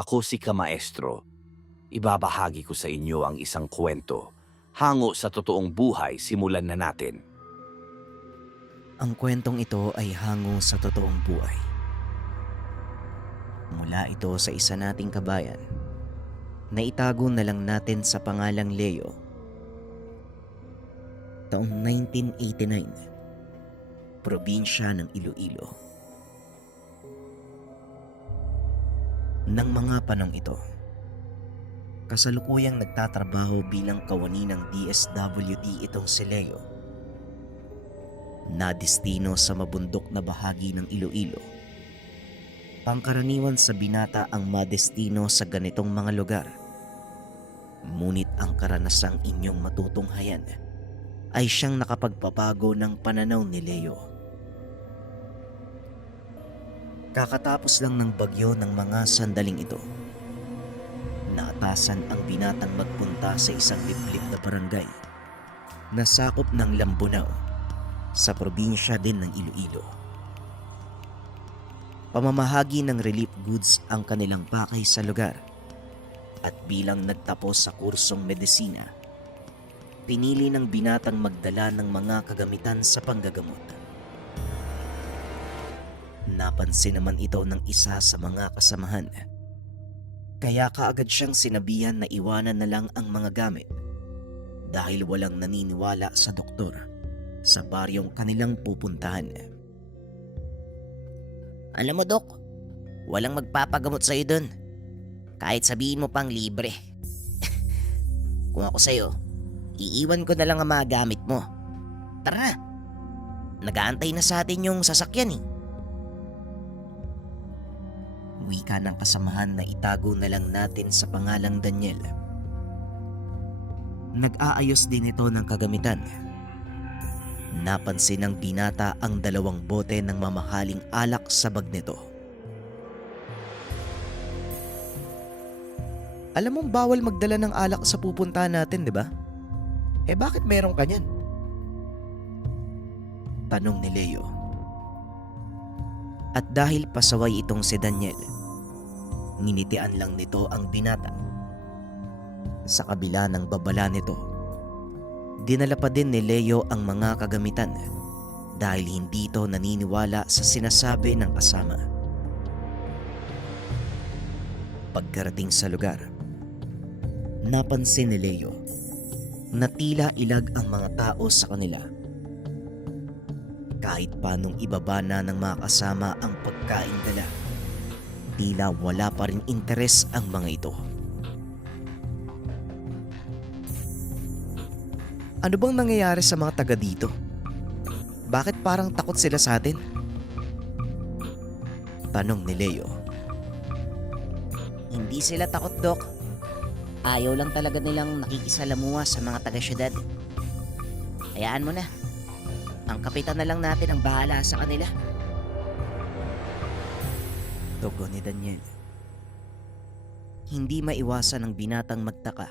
Ako si Kamaestro. Ibabahagi ko sa inyo ang isang kwento. Hango sa totoong buhay, simulan na natin. Ang kwentong ito ay hango sa totoong buhay. Mula ito sa isa nating kabayan na itago na lang natin sa pangalang Leo. Taong 1989, probinsya ng Iloilo. Nang mga panong ito, kasalukuyang nagtatrabaho bilang kawani ng DSWD itong si Leo. Nadistino sa mabundok na bahagi ng Iloilo. Pangkaraniwan sa binata ang madestino sa ganitong mga lugar. Ngunit ang karanasang inyong matutunghayan ay siyang nakapagpabago ng pananaw ni Leo. Kakatapos lang ng bagyo ng mga sandaling ito, naatasan ang binatang magpunta sa isang liblib na barangay na sakop ng Lambunaw sa probinsya din ng Iloilo. Pamamahagi ng relief goods ang kanilang pakay sa lugar at bilang nagtapos sa kursong medisina, pinili ng binatang magdala ng mga kagamitan sa panggagamot. Napansin naman ito ng isa sa mga kasamahan. Kaya kaagad siyang sinabihan na iwanan na lang ang mga gamit dahil walang naniniwala sa doktor sa baryong kanilang pupuntahan. Alam mo, Dok, walang magpapagamot sa'yo dun. Kahit sabihin mo pang libre. Kung ako sa'yo, iiwan ko na lang ang mga gamit mo. Tara na, nag-aantay na sa atin yung sasakyan eh. Wika ng kasamahan na itago na lang natin sa pangalang Daniel. Nag-aayos din ito ng kagamitan. Napansin ng binata ang 2 bote ng mamahaling alak sa bag nito. Alam mong bawal magdala ng alak sa pupuntahan natin, di ba? Eh bakit meron ka niyan? Tanong ni Leo. At dahil pasaway itong si Daniel, nginitian lang nito ang binata. Sa kabila ng babala nito, dinala pa din ni Leo ang mga kagamitan dahil hindi ito naniniwala sa sinasabi ng kasama. Pagkarating sa lugar, napansin ni Leo na tila ilag ang mga tao sa kanila. Kahit panong ibaba na ng mga kasama ang pagkain dala, tila wala pa rin interes ang mga ito. Ano bang nangyayari sa mga taga dito? Bakit parang takot sila sa atin? Tanong ni Leo. Hindi sila takot, Dok. Ayaw lang talaga nilang nakikisalamuha sa mga taga-syudad. Hayaan mo na. Ang kapitan na lang natin ang bahala sa kanila. Tugon ni Daniel. Hindi maiwasan ng binatang magtaka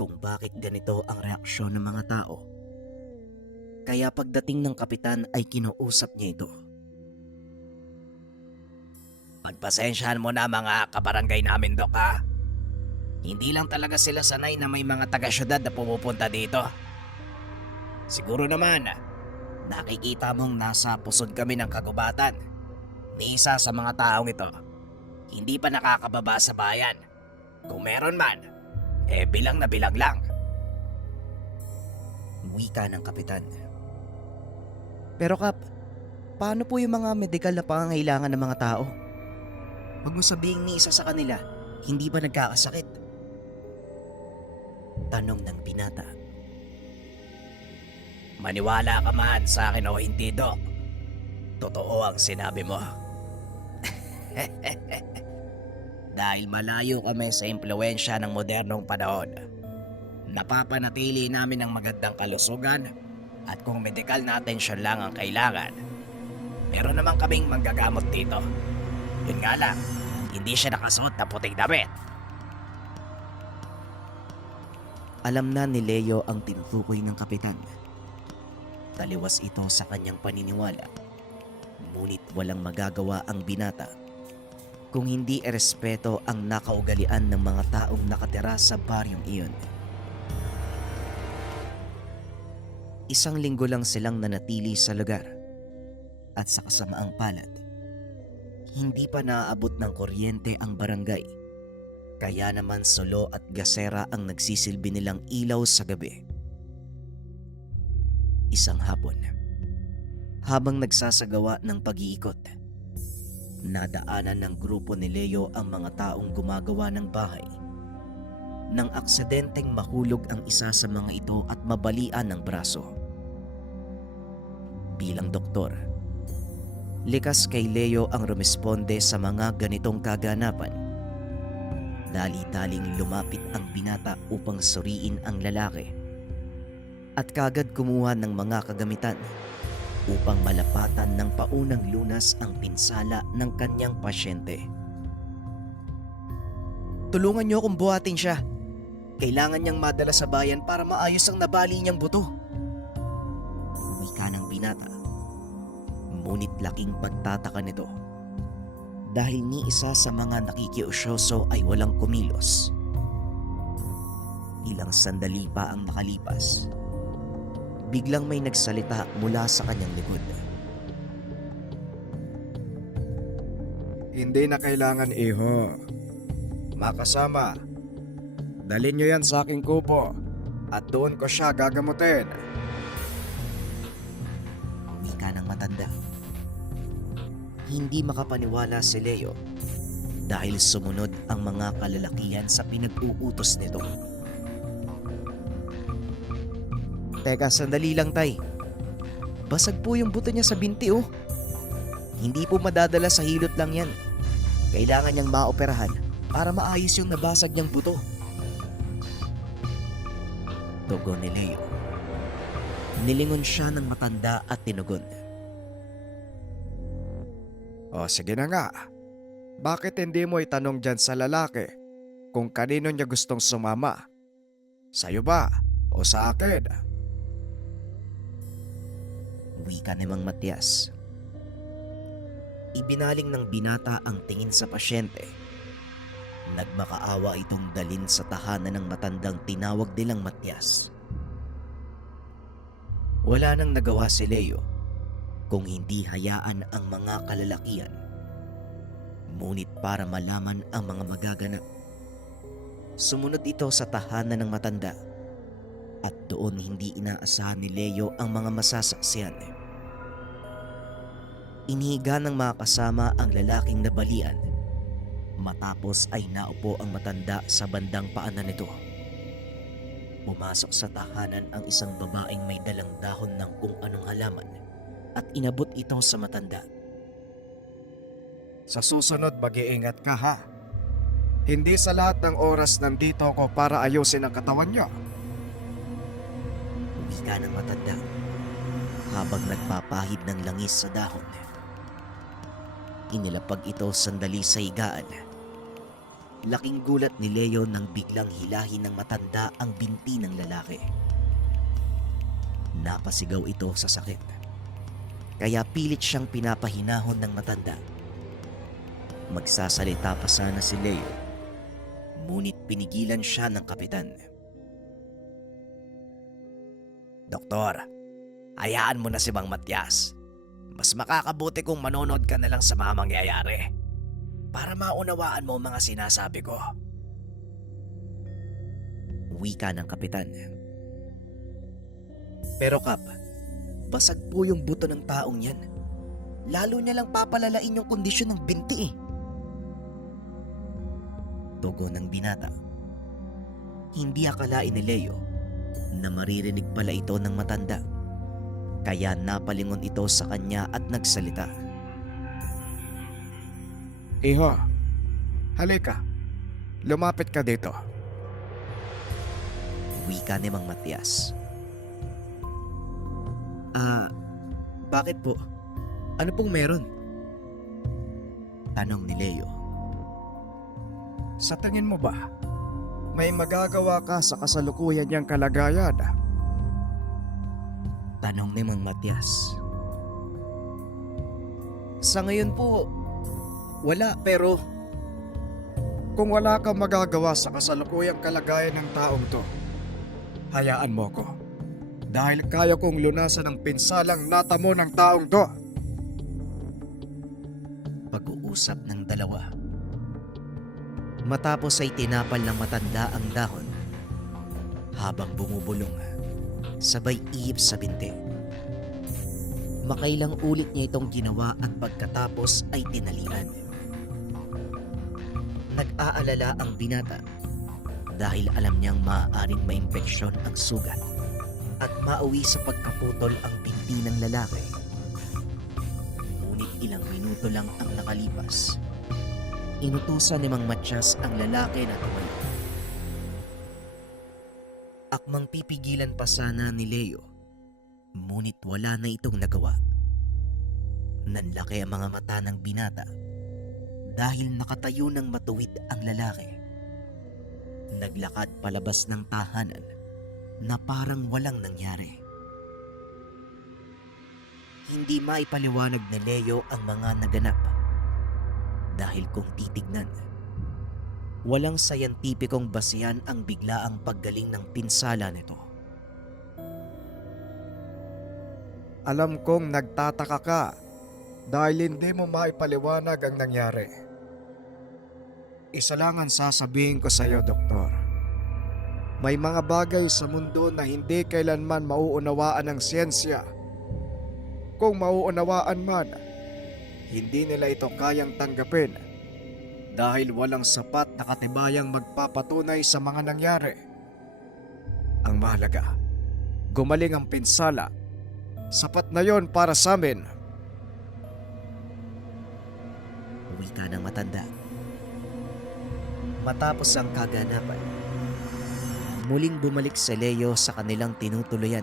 kung bakit ganito ang reaksyon ng mga tao. Kaya pagdating ng kapitan ay kinuusap niya ito. Pagpasensyahan mo na mga kabarangay namin, Dok, ha? Hindi lang talaga sila sanay na may mga taga-syudad na pumupunta dito. Siguro naman, nakikita mong nasa pusod kami ng kagubatan. Ni isa sa mga taong ito, hindi pa nakakababa sa bayan. Kung meron man, bilang na bilang lang. Wika ng kapitan. Pero Kap, paano po yung mga medikal na pangangailangan ng mga tao? Huwag mo sabihin ni isa sa kanila, hindi ba nagkakasakit? Tanong ng binata. Maniwala ka man sa akin o hindi, Dok. Totoo ang sinabi mo. Dahil malayo kami sa impluwensya ng modernong panahon, napapanatili namin ang magandang kalusugan at kung medikal na atensyon lang ang kailangan, meron naman kaming manggagamot dito. Yun nga lang, hindi siya nakasuot na puting damit. Alam na ni Leo ang tinutukoy ng kapitan. Taliwas ito sa kanyang paniniwala, ngunit walang magagawa ang binata kung hindi erespeto ang nakaugalian ng mga taong nakatira sa baryong iyon. Isang linggo lang silang nanatili sa lugar at sa kasamaang palad, hindi pa naaabot ng kuryente ang barangay. Kaya naman solo at gasera ang nagsisilbi nilang ilaw sa gabi. Isang hapon, habang nagsasagawa ng pag-iikot, nadaanan ng grupo ni Leo ang mga taong gumagawa ng bahay. Nang aksidenteng mahulog ang isa sa mga ito at mabalian ng braso. Bilang doktor, likas kay Leo ang rumesponde sa mga ganitong kaganapan. Dali-daling lumapit ang binata upang suriin ang lalaki at kagad kumuha ng mga kagamitan upang malapatan ng paunang lunas ang pinsala ng kanyang pasyente. Tulungan niyo akong buhatin siya. Kailangan niyang madala sa bayan para maayos ang nabali niyang buto. Wika ng binata. Ngunit laking pagtataka nito dahil ni isa sa mga nakikiusyoso ay walang kumilos. Ilang sandali pa ang nakalipas. Biglang may nagsalita mula sa kanyang likod. Hindi na kailangan, iho. Makasama. Dalhin niyo yan sa aking kubo at doon ko siya gagamutin. Wika ng matanda. Hindi makapaniwala si Leo dahil sumunod ang mga kalalakihan sa pinag-uutos nito. Teka, sandali lang, tay. Basag po yung buto niya sa binti, oh. Hindi po madadala sa hilot lang yan. Kailangan niyang maoperahan para maayos yung nabasag niyang buto. Tugon ni Leo. Nilingon siya ng matanda at tinugon. O sige na nga. Bakit hindi mo itanong dyan sa lalaki kung kanino niya gustong sumama? Sa'yo ba o sa akin? Wika ni Mang Matias. Ibinaling ng binata ang tingin sa pasyente. Nagmakaawa itong dalin sa tahanan ng matandang tinawag nilang Matias. Wala nang nagawa si Leo kung hindi hayaan ang mga kalalakihan. Ngunit para malaman ang mga magaganap, sumunod ito sa tahanan ng matanda at doon hindi inaasahan ni Leo ang mga masasaksihan. Inihiga ng mga kasama ang lalaking nabalian. Matapos ay naupo ang matanda sa bandang paanan nito. Pumasok sa tahanan ang isang babaeng may dalang dahon ng kung anong halaman at inabot ito sa matanda. Sa susunod mag-iingat ka, ha? Hindi sa lahat ng oras nandito ako para ayusin ang katawan niyo. Wika ng matanda habang nagpapahid ng langis sa dahon. Inilapag ito sandali sa higaan. Laking gulat ni Leo nang biglang hilahin ng matanda ang binti ng lalaki. Napasigaw ito sa sakit. Kaya pilit siyang pinapahinahon ng matanda. Magsasalita pa sana si Leo, ngunit pinigilan siya ng kapitan. Doktor, hayaan mo na si Mang Matias. Mas makakabuti kung manonood ka na lang sa mga mangyayari para maunawaan mo ang mga sinasabi ko. Wika ng kapitan. Pero Kap, basag po yung buto ng taong yan. Lalo niya lang papalalain yung kondisyon ng binti eh. Tugon ng binata. Hindi akalain ni Leo na maririnig pala ito ng matanda. Kaya napalingon ito sa kanya at nagsalita. Iho, halika. Lumapit ka dito. Wika ni Mang Matias. Bakit po? Ano pong meron? Tanong ni Leo. Sa tingin mo ba, may magagawa ka sa kasalukuyan niyang kalagayan? Tanong ni Mang Matias. Sa ngayon po, wala, pero Kung wala kang magagawa sa kasalukuyang kalagayan ng taong to, hayaan mo ko. Dahil kaya kong lunasan ang pinsalang natamo ng taong to. Pag-uusap ng dalawa. Matapos ay tinapal ng matanda ang dahon habang bumubulong, sabay ihip sa binti. Makailang ulit niya itong ginawa at pagkatapos ay tinalian. Nag-aalala ang binata dahil alam niyang maaaring maimpeksyon ang sugat at mauwi sa pagkaputol ang binti ng lalaki. Ngunit ilang minuto lang ang nakalipas. Inutusan ni Mang Matyas ang lalaki na tumayo. Akmang pipigilan pa sana ni Leo, ngunit wala na itong nagawa. Nanlaki ang mga mata ng binata dahil nakatayo ng matuwid ang lalaki. Naglakad palabas ng tahanan na parang walang nangyari. Hindi maipaliwanag ni Leo ang mga naganap dahil kung titignan, walang sayantipikong basihan ang biglaang paggaling ng pinsala nito. Alam kong nagtataka ka dahil hindi mo maipaliwanag ang nangyari. Isa lang ang sasabihin ko sa iyo, Doktor. May mga bagay sa mundo na hindi kailanman mauunawaan ng siyensya. Kung mauunawaan man, hindi nila ito kayang tanggapin dahil walang sapat na katibayang magpapatunay sa mga nangyari. Ang mahalaga, gumaling ang pinsala. Sapat na yon para sa amin. Uwi ka ng matanda. Matapos ang kaganapan, muling bumalik si Leo sa kanilang tinutuluyan.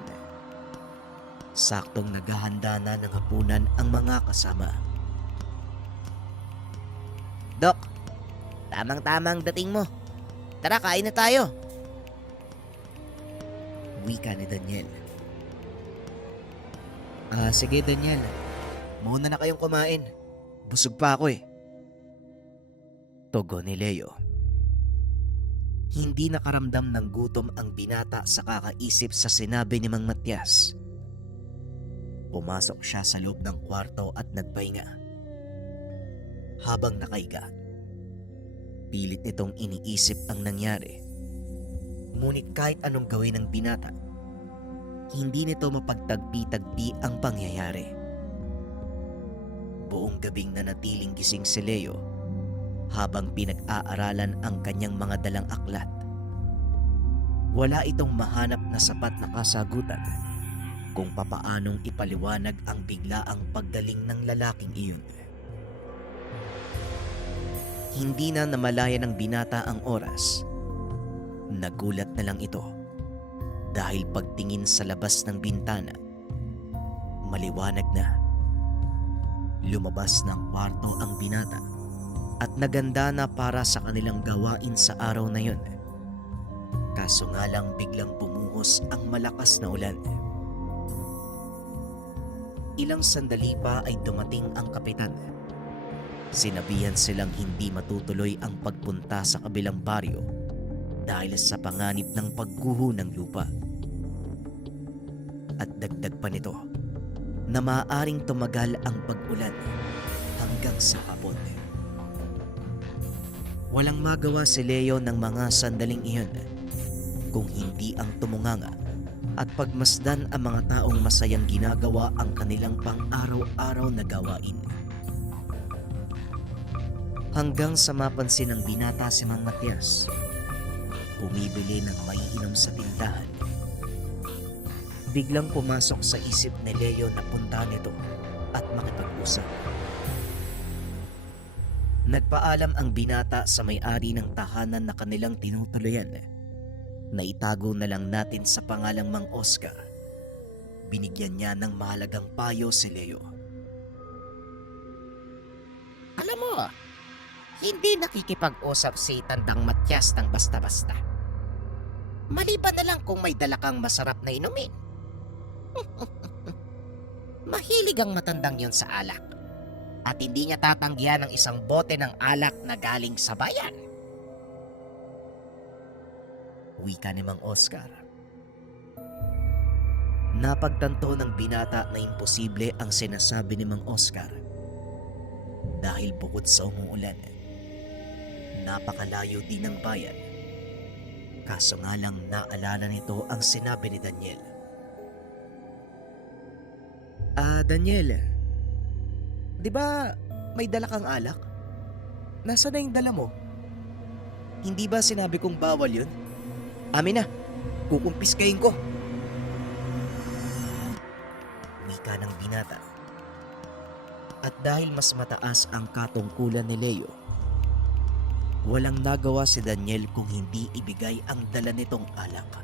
Saktong naghahanda na ng hapunan ang mga kasama. Dok, tamang-tamang dating mo. Tara, kain na tayo. Wika ni Daniel. Sige Daniel. Muna na kayong kumain. Busog pa ako eh. Tugon ni Leo. Hindi nakaramdam ng gutom ang binata sa kakaisip sa sinabi ni Mang Matyas. Pumasok siya sa loob ng kwarto at nagpahinga. Habang nakaiga, pilit nitong iniisip ang nangyari. Ngunit kahit anong gawin ng binata, hindi nito mapagtagpi-tagpi ang pangyayari. Buong gabing nanatiling gising si Leo habang pinag-aaralan ang kanyang mga dalang aklat. Wala itong mahanap na sapat na kasagutan kung papaanong ipaliwanag ang biglaang paggaling ng lalaking iyon. Hindi na namalaya ng binata ang oras. Nagulat na lang ito dahil pagtingin sa labas ng bintana, maliwanag na. Lumabas ng kwarto ang binata at naganda na para sa kanilang gawain sa araw na yun. Kaso nga lang biglang bumuhos ang malakas na ulan. Ilang sandali pa ay dumating ang kapitan. Sinabihan silang hindi matutuloy ang pagpunta sa kabilang baryo dahil sa panganib ng pagguho ng lupa. At dagdag pa nito na maaaring tumagal ang pag-ulan hanggang sa hapon. Walang magawa si Leo ng mga sandaling iyon kung hindi ang tumunganga at pagmasdan ang mga taong masayang ginagawa ang kanilang pang-araw-araw na gawain. Hanggang sa mapansin ng binata si Mang Matyas, bumibili ng maiinom sa tindahan. Biglang pumasok sa isip ni Leo na puntahan ito at makipag-usap. Nagpaalam ang binata sa may-ari ng tahanan na kanilang tinutuluyan na itago na lang natin sa pangalang Mang Oscar. Binigyan niya ng mahalagang payo si Leo. Alam mo, hindi nakikipag-usap si Tandang Matyas ng basta-basta. Maliban na lang kung may dala kang masarap na inumin. Mahilig ang matandang yun sa alak at hindi niya tatanggihan ng isang bote ng alak na galing sa bayan. Wika ni Mang Oscar. Napagtanto ng binata na imposible ang sinasabi ni Mang Oscar. Dahil bukod sa umuulan, napakalayo din ng bayan. Kaso nga lang naalala nito ang sinabi ni Daniel. Daniel, di ba may dala kang alak? Nasaan na yung dala mo? Hindi ba sinabi kong bawal yun? Amin na, kukumpiskahin ko. Wika ng binata. At dahil mas mataas ang katungkulan ni Leo, walang nagawa si Daniel kung hindi ibigay ang dala nitong alak.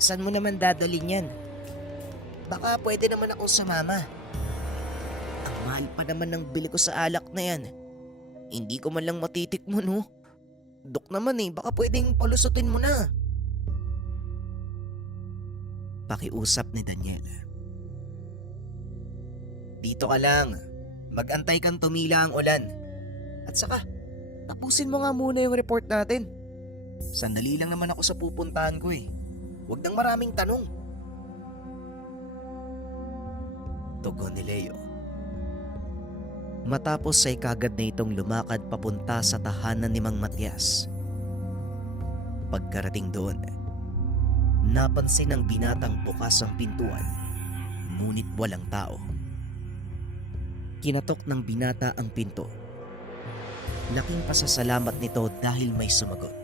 Saan mo naman dadalhin yan? Baka pwede naman akong sumama. Ang mahal pa naman ng bili ko sa alak na yan. Hindi ko man lang matitikmo, no? Dok naman baka pwedeng palusutin mo na. Pakiusap ni Daniel. Dito ka lang. Mag-antay kang tumila ang ulan. At saka, tapusin mo nga muna yung report natin. Sandali lang naman ako sa pupuntahan ko Huwag nang maraming tanong. Tugon ni Leo. Matapos ay kagad na itong lumakad papunta sa tahanan ni Mang Matias. Pagkarating doon, napansin ng binatang bukas ang pintuan, ngunit walang tao. Kinatok ng binata ang pinto. Laking pasasalamat nito dahil may sumagot.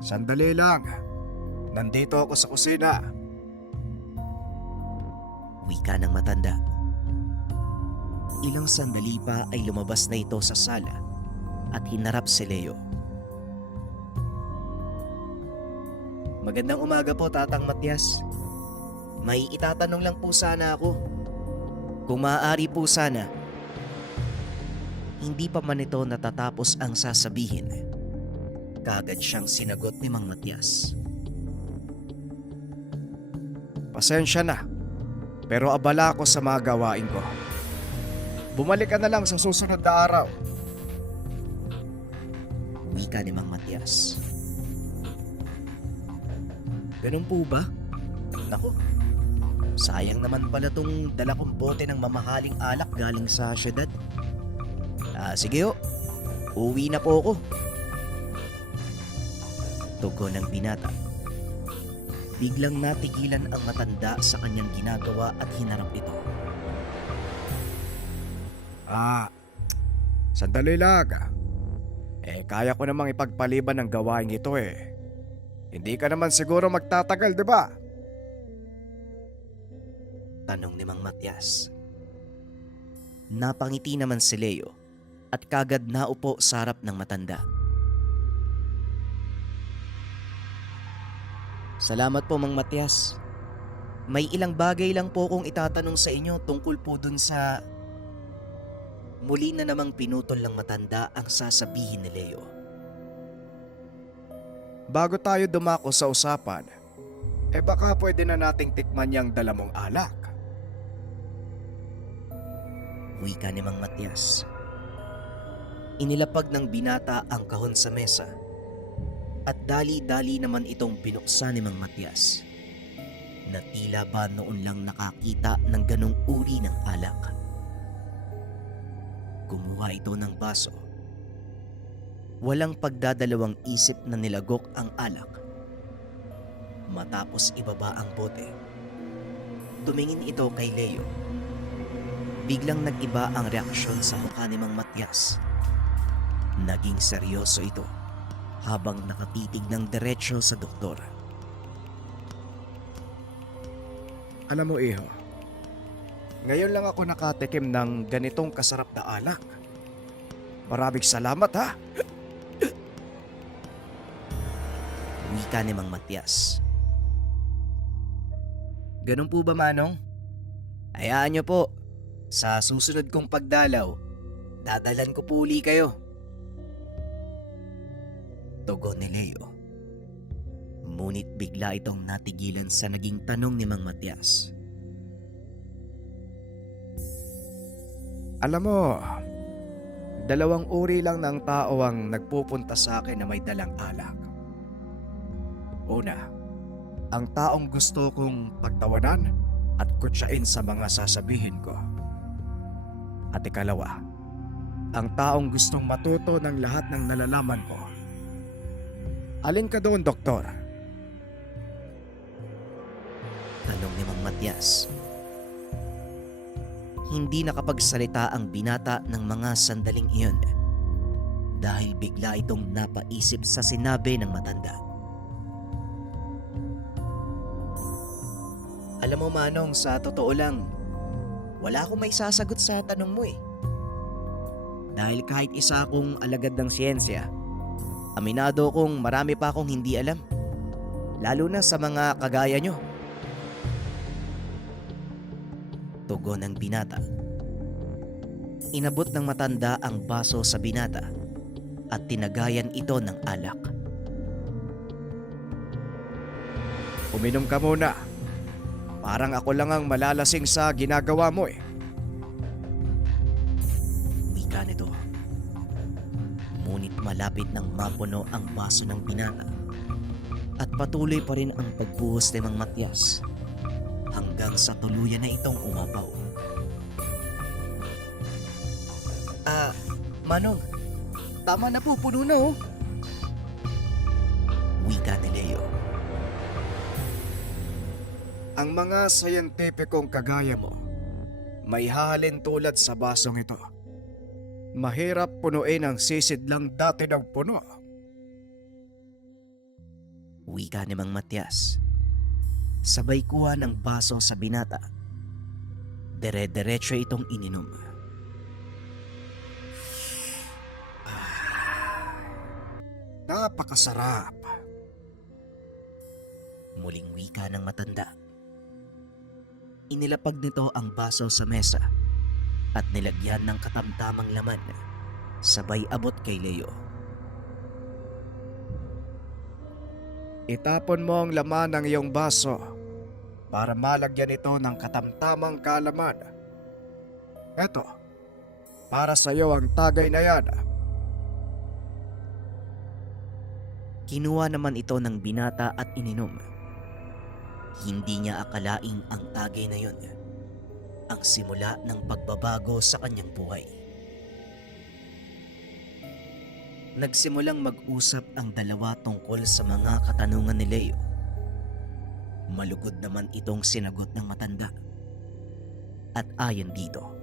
Sandali lang. Nandito ako sa kusina. Wika ng matanda. Ilang sandali pa ay lumabas na ito sa sala at hinarap si Leo. Magandang umaga po, Tatang Matias. May itatanong lang po sana ako. Kung maaari po sana. Hindi pa man ito natatapos ang sasabihin. Kagad siyang sinagot ni Mang Matias. Pasensya na. Pero abala ako sa mga gawain ko. Bumalik ka na lang sa susunod na araw. Wika ni Mang Matias. Ganun po ba? Naku, sayang naman pala tong dala kong bote ng mamahaling alak galing sa syudad. Sige uwi na po ako. Tugon ng binata. Biglang natigilan ang matanda sa kanyang ginagawa at hinarap ito. Sandali lang. Kaya ko namang ipagpaliban ng gawain ito Hindi ka naman siguro magtatagal, di ba? Tanong ni Mang Matias. Napangiti naman si Leo at kagad naupo sa harap ng matanda. Salamat po, Mang Matias. May ilang bagay lang po kong itatanong sa inyo tungkol po dun sa... Muli na namang pinutol ng matanda ang sasabihin ni Leo. Bago tayo dumako sa usapan, baka pwede na nating tikman yung dala mong alak. Wika ni Mang Matias. Inilapag ng binata ang kahon sa mesa at dali-dali naman itong binuksan ni Mang Matias na tila ba noon lang nakakita ng ganong uri ng alak. Kumuha ito ng baso. Walang pagdadalawang isip na nilagok ang alak. Matapos ibaba ang bote, tumingin ito kay Leo. Biglang nag-iba ang reaksyon sa mukha ni Mang Matias. Naging seryoso ito habang nakatitig ng diretsyo sa doktor. Alam mo, iho, ngayon lang ako nakatikim ng ganitong kasarap na alak. Maraming salamat, ha? Wika ni Mang Matias. Ganun po ba, Manong? Hayaan niyo po. Sa susunod kong pagdalaw, dadalan ko po uli kayo. Tugon ni Leo. Ngunit bigla itong natigilan sa naging tanong ni Mang Matias. Alam mo, Dalawang uri lang ng tao ang nagpupunta sa akin na may dalang alak. Una, ang taong gusto kong pagtawanan at kutsain sa mga sasabihin ko. At ikalawa, ang taong gustong matuto ng lahat ng nalalaman ko. Alin ka doon, doktor? Tanong ni Mang Matias. Hindi nakapagsalita ang binata ng mga sandaling iyon dahil bigla itong napaisip sa sinabi ng matanda. Alam mo Manong, sa totoo lang, wala akong may sasagot sa tanong mo eh. Dahil kahit isa akong alagad ng siyensya, aminado kong marami pa akong hindi alam. Lalo na sa mga kagaya nyo. Tugon ng binata. Inabot ng matanda ang baso sa binata at tinagayan ito ng alak. Uminom ka muna. Parang ako lang ang malalasing sa ginagawa mo eh. Wika nito. Ngunit malapit nang mapuno ang baso ng binata at patuloy pa rin ang pagbuhos ni Mang Matias hanggang sa tuluyan na itong umapaw. Manong, tama na po, puno na oh. Wika ni Leo. Ang mga sayentipikong kagaya mo, may hahalin tulad sa basong ito. Mahirap punuin ang sisid lang dati ng puno. Wika ni Mang Matias. Sabay kuha ng baso sa binata. Dire-diretso itong ininom. Napakasarap. Muling wika ng matanda. Inilapag nito ang baso sa mesa at nilagyan ng katamtamang laman. Sabay abot kay Leo. Itapon mo ang laman ng iyong baso para malagyan ito ng katamtamang kalaman. Eto, para sa iyo ang tagay na yan. Kinuha naman ito ng binata at ininom. Hindi niya akalaing ang tagay na yun ang simula ng pagbabago sa kanyang buhay. Nagsimulang mag-usap ang dalawa tungkol sa mga katanungan ni Leo. Malugod naman itong sinagot ng matanda. At ayon dito,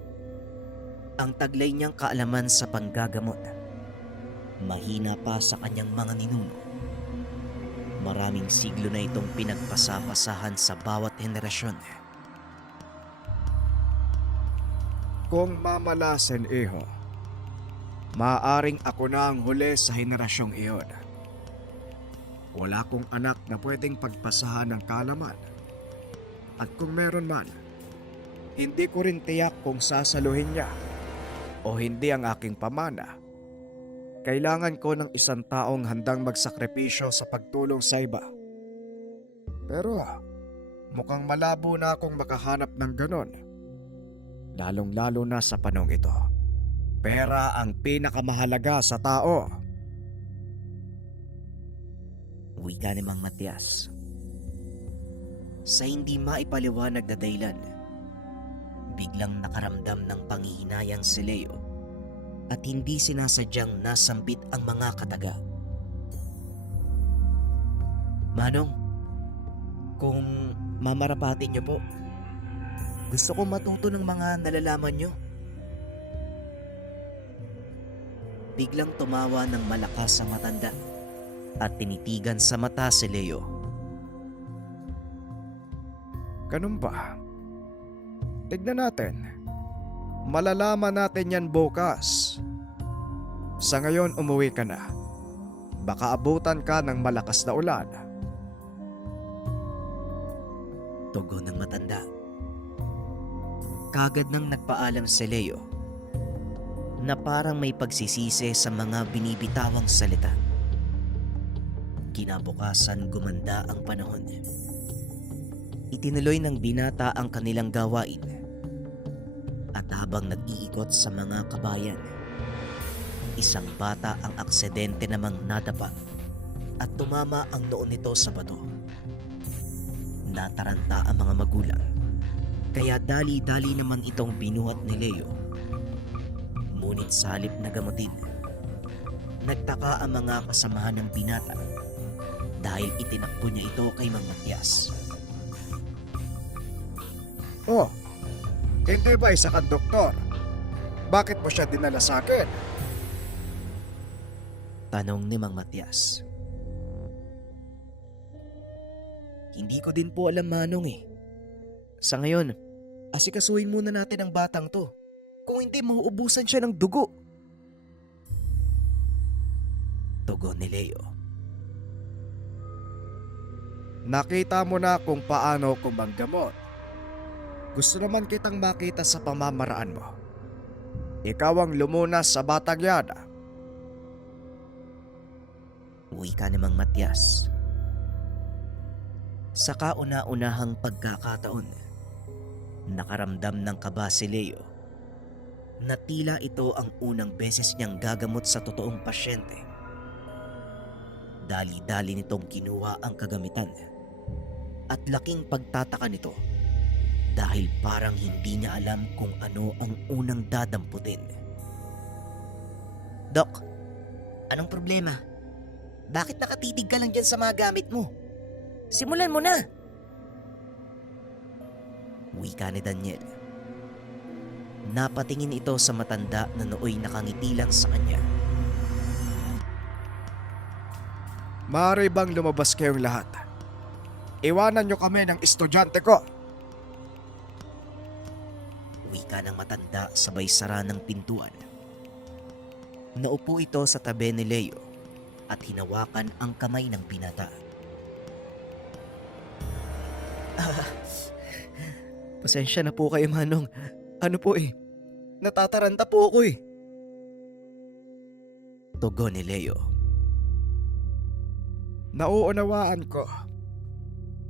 ang taglay niyang kaalaman sa panggagamot, mahina pa sa kanyang mga ninuno. Maraming siglo na itong pinagpasapasahan sa bawat henerasyon. Kung mamalasin, iho, maaaring ako na ang huli sa henerasyong iyon. Wala kong anak na pwedeng pagpasahan ng kalaman. At kung meron man, hindi ko rin tiyak kung sasaluhin niya o hindi ang aking pamana. Kailangan ko ng isang taong handang magsakripisyo sa pagtulong sa iba. Pero mukhang malabo na akong makahanap ng ganon. Lalong-lalo na sa panong ito. Pera ang pinakamahalaga sa tao. Wika ni Mang Matias. Sa hindi maipaliwanag na dahilan, biglang nakaramdam ng panghihinayang si Leo at hindi sinasadyang nasambit ang mga kataga. Manong, kung mamarapatin niyo po, gusto ko matuto ng mga nalalaman niyo. Biglang tumawa ng malakas ang matanda at tinitigan sa mata si Leo. Ganun ba? Tignan natin. Malalaman natin yan bukas. Sa ngayon umuwi ka na. Baka abutan ka ng malakas na ulan. Tugon ng matanda. Kagad nang nagpaalam si Leo na parang may pagsisisi sa mga binibitawang salita. Kinabukasan gumanda ang panahon. Itinuloy ng binata ang kanilang gawain. At habang nag-iikot sa mga kabayan, isang bata ang aksidente namang nadapa at tumama ang noo nito sa bato. Nataranta ang mga magulang, kaya dali-dali naman itong binuhat ni Leo. Ngunit sa halip na gamutin, nagtaka ang mga kasamahan ng binata dahil itinakbo niya ito kay Mang Matias. Oh, hindi ba isa kang doktor? Bakit mo siya dinala sa akin? Tanong ni Mang Matias. Hindi ko din po alam, Manong eh. Sa ngayon, asikasuhin muna natin ang batang to. Kung hindi, mauubusan siya ng dugo. Tugon ni Leo. Nakita mo na kung paano ko manggamot. Gusto naman kitang makita sa pamamaraan mo. Ikaw ang lumunas sa batang yan. Uwi ka ni Mang Matias. Sa kauna-unahang pagkakataon, nakaramdam ng kaba si Leo na tila ito ang unang beses niyang gagamot sa totoong pasyente. Dali-dali nitong kinuha ang kagamitan at laking pagtataka nito dahil parang hindi niya alam kung ano ang unang dadamputin. Dok, anong problema? Bakit nakatitig ka lang dyan sa mga gamit mo? Simulan mo na! Wika ni Daniel. Napatingin ito sa matanda na nooy nakangiti lang sa kanya. Maaari bang lumabas kayong lahat? Iwanan niyo kami ng estudyante ko. Wika ng matanda sabay sara ng pintuan. Naupo ito sa tabi ni Leo at hinawakan ang kamay ng binata. Pasensya na po kayo, Manong. Ano po eh, natataranta po ako eh. Tugon ni Leo. Nauunawaan ko.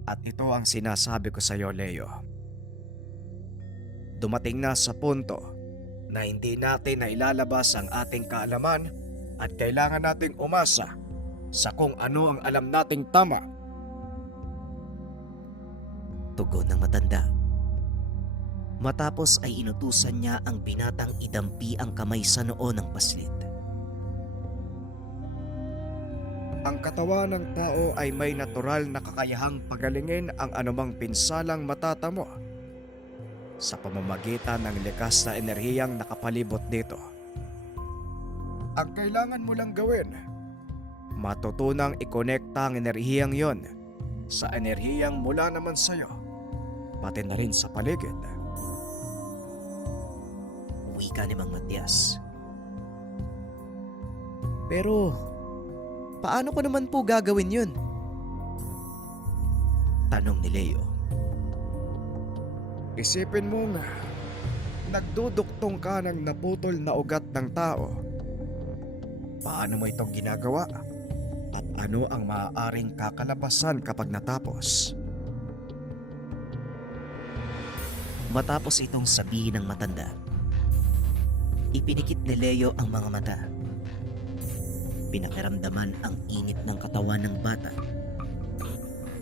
At ito ang sinasabi ko sa iyo, Leo. Dumating na sa punto na hindi natin na ilalabas ang ating kaalaman at kailangan nating umasa sa kung ano ang alam nating tama. Tugon ng matanda. Matapos ay inutusan niya ang binatang idampi ang kamay sa noo ng paslit. Ang katawan ng tao ay may natural na kakayahang pagalingin ang anumang pinsalang matatamo sa pamamagitan ng likas na enerhiyang nakapalibot dito. Ang kailangan mo lang gawin, matutunang ikonekta ang enerhiyang yon sa enerhiyang mula naman sa'yo, pati na rin sa paligid. Wika ni Mang Matias. Pero, paano ko naman po gagawin yun? Tanong ni Leo. Isipin mo nga, nagduduktong ka ng naputol na ugat ng tao. Paano mo itong ginagawa? At ano ang maaaring kakalabasan kapag natapos? Matapos itong sabihin ng matanda, ipinikit ni Leo ang mga mata. Pinakiramdaman ang init ng katawan ng bata.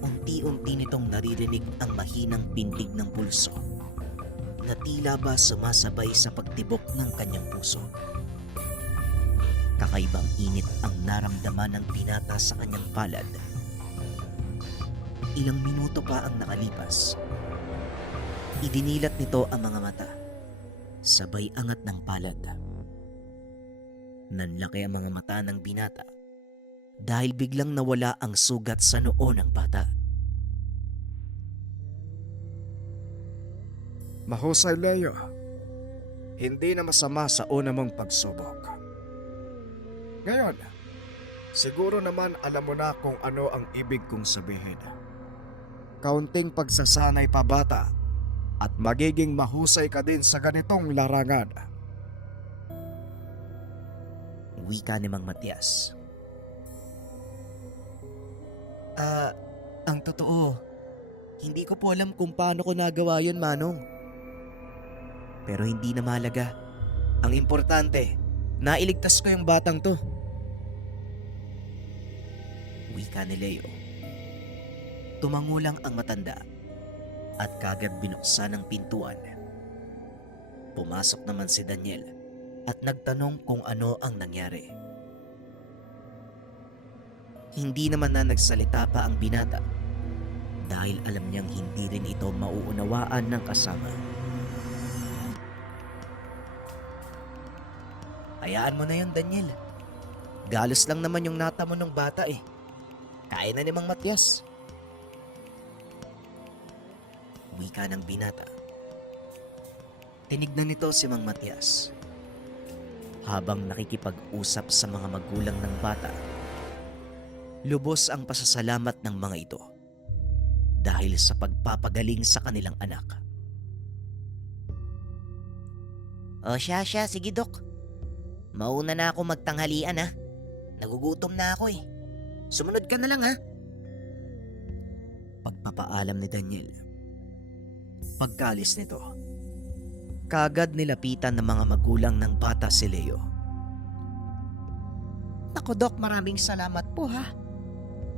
Unti-unti nitong naririnig ang mahinang pintig ng pulso na tila ba sumasabay sa pagtibok ng kanyang puso. Kakaibang init ang naramdaman ng binata sa kanyang palad. Ilang minuto pa ang nakalipas. Idinilat nito ang mga mata. Sabay angat ng palad. Nanlaki ang mga mata ng binata dahil biglang nawala ang sugat sa noo ng bata. Mahusay, Leo. Hindi na masama sa una mong pagsubok. Ngayon, siguro naman alam mo na kung ano ang ibig kong sabihin. Kaunting pagsasanay pa, bata, at magiging mahusay ka din sa ganitong larangan. Wika ni Mang Matias. Ang totoo, hindi ko po alam kung paano ko nagawa yun, Manong. Pero hindi na mahalaga. Ang importante, Nailigtas ko yung batang to. Wika ni Leo. Tumangulang ang matanda at kagad binuksan ang pintuan. Pumasok naman si Daniel at nagtanong kung ano ang nangyari. Hindi naman na nagsalita pa ang binata dahil alam niyang hindi rin ito mauunawaan ng kasama. Hayaan mo na yun, Daniel. Galos lang naman yung nata mo ng bata eh. Kaya na ni Mang Matias. Wika ng binata. Tinignan nito si Mang Matias habang nakikipag-usap sa mga magulang ng bata. Lubos ang pasasalamat ng mga ito dahil sa pagpapagaling sa kanilang anak. O siya, sige Dok. Mauna na ako magtanghalian ha. Nagugutom na ako eh. Sumunod ka na lang ha. Pagpapaalam ni Daniel. Pagkalis nito, kagad nilapitan ng mga magulang ng bata si Leo. Ako Dok, maraming salamat po ha.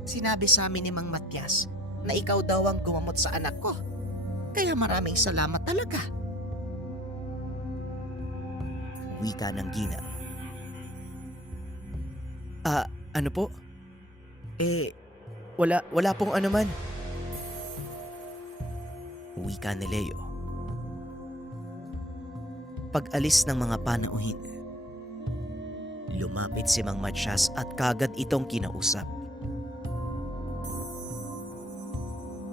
Sinabi sa amin ni Mang Matias na ikaw daw ang gumamot sa anak ko. Kaya maraming salamat talaga. Wika ng Gina. Ano po? Wala pong anuman. Wika ni Leo. Pag-alis ng mga panauhin, lumapit si Mang Matias at kagad itong kinausap.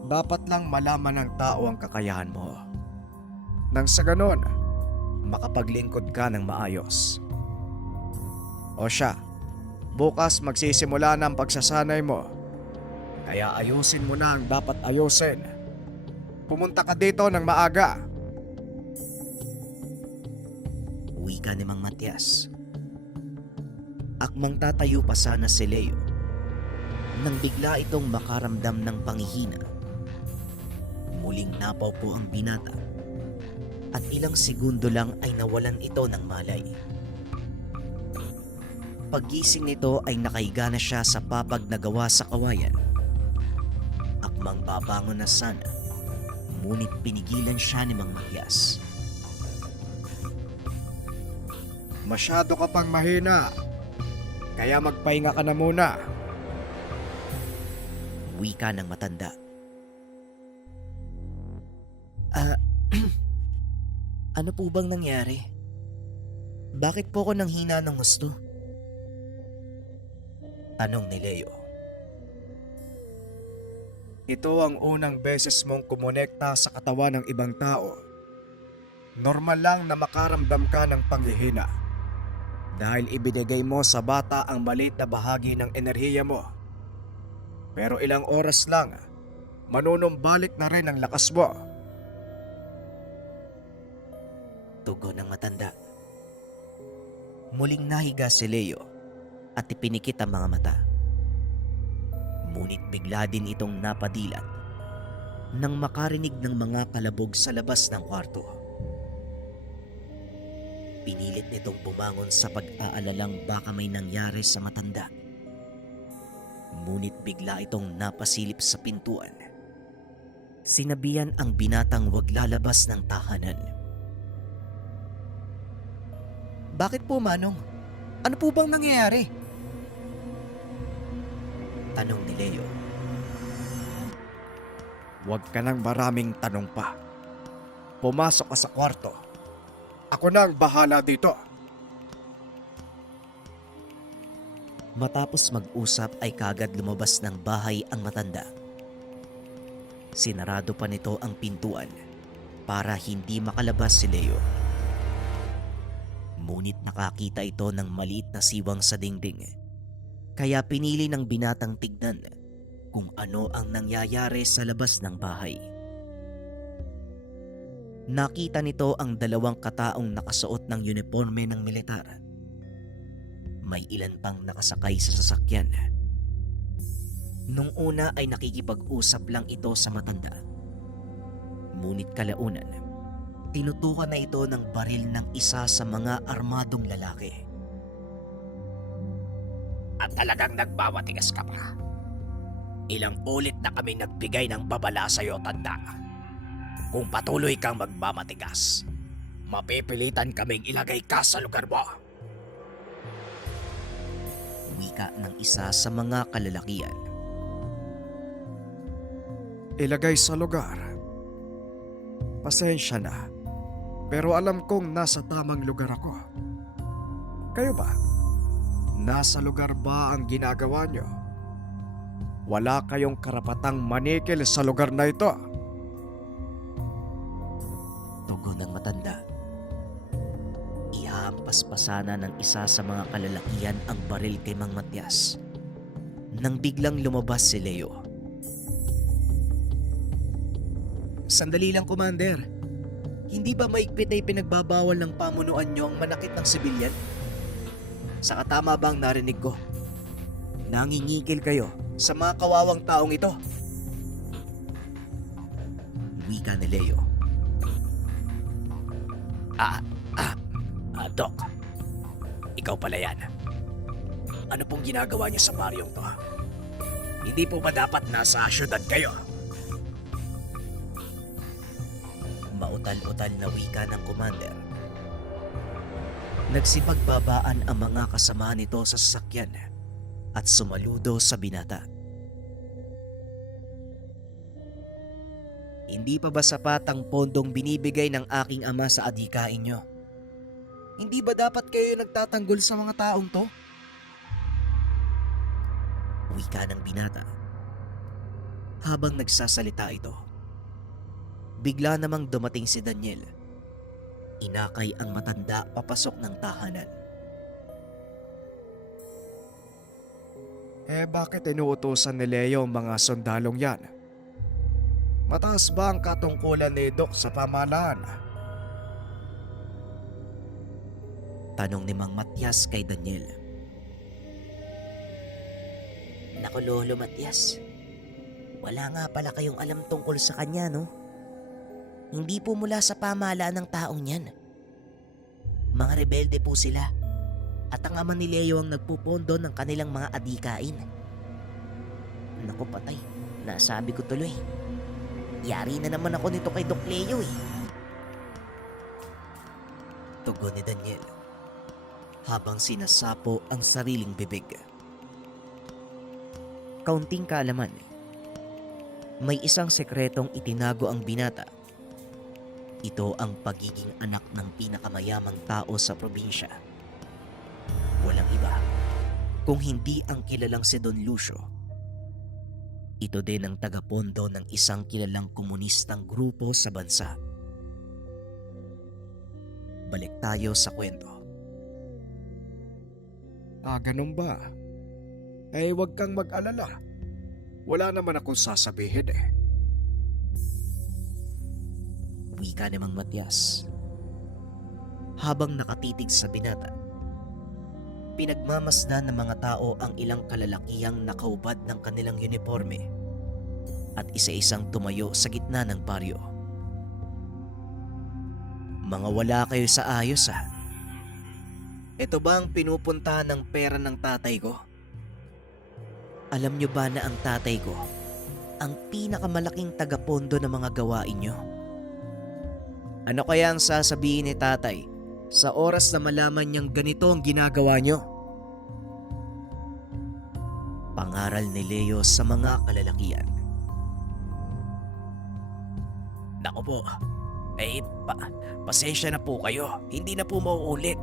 Dapat lang malaman ng tao ang kakayahan mo. Nang sa ganon, makapaglingkod ka ng maayos. O siya, bukas magsisimula na ang pagsasanay mo. Kaya ayusin mo na ang dapat ayusin. Pumunta ka dito ng maaga. Wika ni Mang Matias. Akmang tatayo pa sana si Leo nang bigla itong makaramdam ng panghihina. Muling napaw po ang binata at ilang segundo lang ay nawalan ito ng malay. Paggising nito ay nakahiga na siya sa papag na gawa sa kawayan. Akmang babangon na sana, ngunit pinigilan siya ni Mang Matias. Masyado ka pang mahina. Kaya magpahinga ka na muna. Wika ng matanda. Ano po bang nangyari? Bakit po ako nanghina ng gusto? Tanong ni Leo. Ito ang unang beses mong kumonekta sa katawan ng ibang tao. Normal lang na makaramdam ka ng panghihina dahil ibinigay mo sa bata ang maliit na bahagi ng enerhiya mo. Pero ilang oras lang, manunumbalik na rin ang lakas mo. Tugon ng matanda. Muling nahiga si Leo at ipinikit ang mga mata. Ngunit bigla din itong napadilat nang makarinig ng mga kalabog sa labas ng kwarto. Pinilit nitong bumangon sa pag-aalalang baka may nangyari sa matanda. Ngunit bigla itong napasilip sa pintuan. Sinabihan ang binatang wag lalabas ng tahanan. Bakit po, Manong? Ano po bang nangyayari? Tanong ni Leo. Huwag ka nang maraming tanong pa. Pumasok ka sa kwarto. Ako na ang bahala dito. Matapos mag-usap ay kagad lumabas ng bahay ang matanda. Sinarado pa nito ang pintuan para hindi makalabas si Leo. Ngunit nakakita ito ng maliit na siwang sa dingding. Kaya pinili ng binatang tignan kung ano ang nangyayari sa labas ng bahay. Nakita nito ang dalawang kataong nakasuot ng uniforme ng militar. May ilan pang nakasakay sa sasakyan. Nung una ay nakikipag-usap lang ito sa matanda. Ngunit kalaunan, tinutukan na ito ng baril ng isa sa mga armadong lalaki. at talagang nagmamatigas ka pa. Ilang ulit na kami nagbigay ng babala sa'yo, tanda. Kung patuloy kang magmamatigas, mapipilitan kaming ilagay ka sa lugar mo. Wika ng isa sa mga kalalakian. Ilagay sa lugar. Pasensya na. Pero alam kong nasa tamang lugar ako. Kayo ba? Nasa lugar ba ang ginagawa nyo? Wala kayong karapatang manikil sa lugar na ito. Tugon ng matanda. Ihampaspasana ng isa sa mga kalalakian ang baril kay Mang Matias. Nang biglang lumabas si Leo. Sandali lang, Commander. Hindi ba maigpit na ipinagbabawal ng pamunuan niyo ang manakit ng sibilyan? Saka tama ba ang narinig ko? Nangingikil kayo sa mga kawawang taong ito. Wika ni Leo. Doc. Ikaw pala yan. Ano pong ginagawa niyo sa baryong to? Hindi po ba dapat nasa syudad kayo? Mautal-utal na wika ng commander. Nagsipagbabaan ang mga kasama nito sa sasakyan at sumaludo sa binata. Hindi pa ba sapat ang pondong binibigay ng aking ama sa adhikain nyo? Hindi ba dapat kayo nagtatanggol sa mga taong to? Wika ng binata. Habang nagsasalita ito, bigla namang dumating si Daniel. Inakay ang matanda papasok ng tahanan. Bakit inuutosan ni Leo ang mga sundalong yan? Mataas ba ang katungkulan ni Doc sa pamahalaan? Tanong ni Mang Matias kay Daniel. Naku Lolo Matias, wala nga pala kayong alam tungkol sa kanya, no? Hindi po mula sa pamahalaan ng taong yan. Mga rebelde po sila. At ang ama ni Leo ang nagpupondo ng kanilang mga adhikain. Naku patay, nasabi ko tuloy. Yari na naman ako nito kay Doc Leo eh. Tugon ni Daniel habang sinasapo ang sariling bibig. Kaunting kaalaman. May isang sekretong itinago ang binata. Ito ang pagiging anak ng pinakamayamang tao sa probinsya. Walang iba kung hindi ang kilalang si Don Lucio. Ito din ang tagapondo ng isang kilalang komunistang grupo sa bansa. Balik tayo sa kwento. Ganun ba? Huwag kang mag-alala. Wala naman akong sasabihin eh. Wika ni Mang Matias. Habang nakatitig sa binata, pinagmamasdan ng mga tao ang ilang kalalakihang nakaubad ng kanilang uniforme at isa-isang tumayo sa gitna ng baryo. Mga wala kayo sa ayos ha. Ito ba ang pinupuntahan ng pera ng tatay ko? Alam nyo ba na ang tatay ko ang pinakamalaking tagapondo ng mga gawain nyo? Ano kaya ang sasabihin ni tatay sa oras na malaman niyang ganito ang ginagawa nyo? Pangaral ni Leo sa mga kalalakian. Naku po, pasensya na po kayo, hindi na po mauulit.